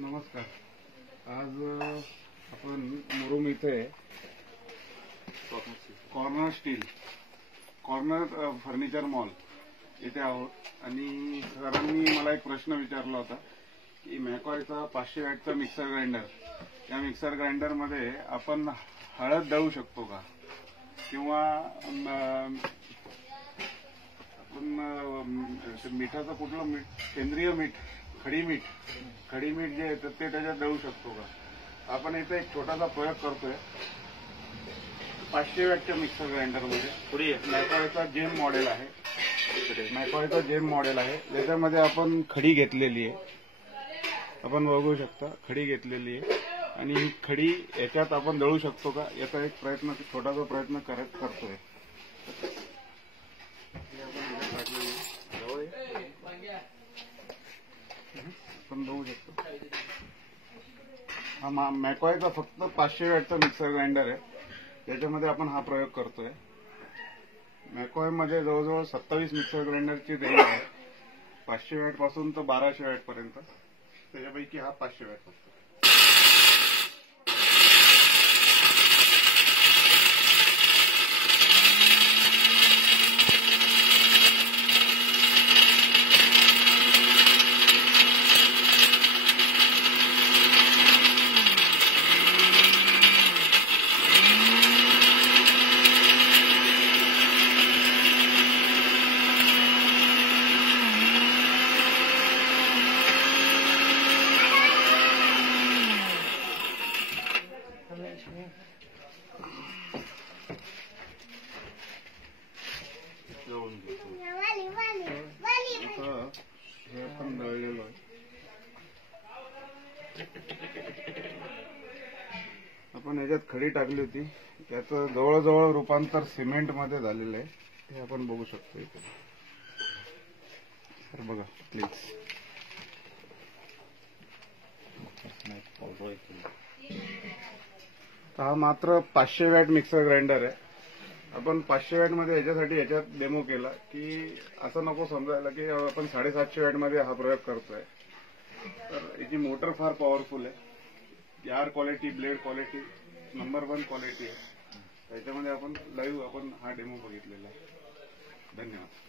नमस्कार. आज आपण मुरुम इथे कॉर्नर फर्निचर मॉल इथे आहोत आणि सरांनी मला एक प्रश्न विचारला होता की मॅकॉयचा 500 वॅटचा मिक्सर ग्राइंडर, या मिक्सर ग्राइंडर मध्ये आपण हळद दळू शकतो का, किंवा आपण मिठाचं कुठलं मीठ, सेंद्रिय मीठ, खडी मीठ जे आहे ते त्याच्यात दळू शकतो का. आपण इथे एक छोटासा प्रयोग करतोय 500 वॅटच्या मिक्सर ग्राइंडर मध्ये. मॅकॉयचा जेम मॉडेल आहे, त्याच्यामध्ये आपण खडी घेतलेली आहे, आपण बघू शकता खडी घेतलेली आहे आणि ही खडी याच्यात आपण दळू शकतो का याचा एक छोटासा प्रयत्न करतोय. आपण बघू शकतो हा मॅकॉयचा फक्त 500 वॅटचा मिक्सर ग्राइंडर आहे, त्याच्यामध्ये आपण हा प्रयोग करतोय. मॅकॉय मध्ये जवळजवळ 27 मिक्सर ग्राइंडरची रेंज आहे, 500 वॅट पासून तर 1200 वॅट पर्यंत. त्याच्यापैकी हा 500 वॅट असतो. हे आपण दळलेलो आहे. आपण याच्यात खडी टाकली होती, त्याचं जवळजवळ रूपांतर सिमेंट मध्ये झालेलं आहे, हे आपण बघू शकतो इथे. तर बघा प्लीज. हा मात्र 500 वॅट मिक्सर ग्राइंडर आहे. आपण 500 वॅट मध्ये याच्यात डेमो केला की असं नको समजायला की आपण 750 वॅट मध्ये हा प्रयोग करतोय. तर याची मोटर फार पॉवरफुल आहे, यार quality, blade quality number 1 quality आहे. त्याच्यामध्ये आपण लाईव्ह हा डेमो बघितलेला आहे. धन्यवाद.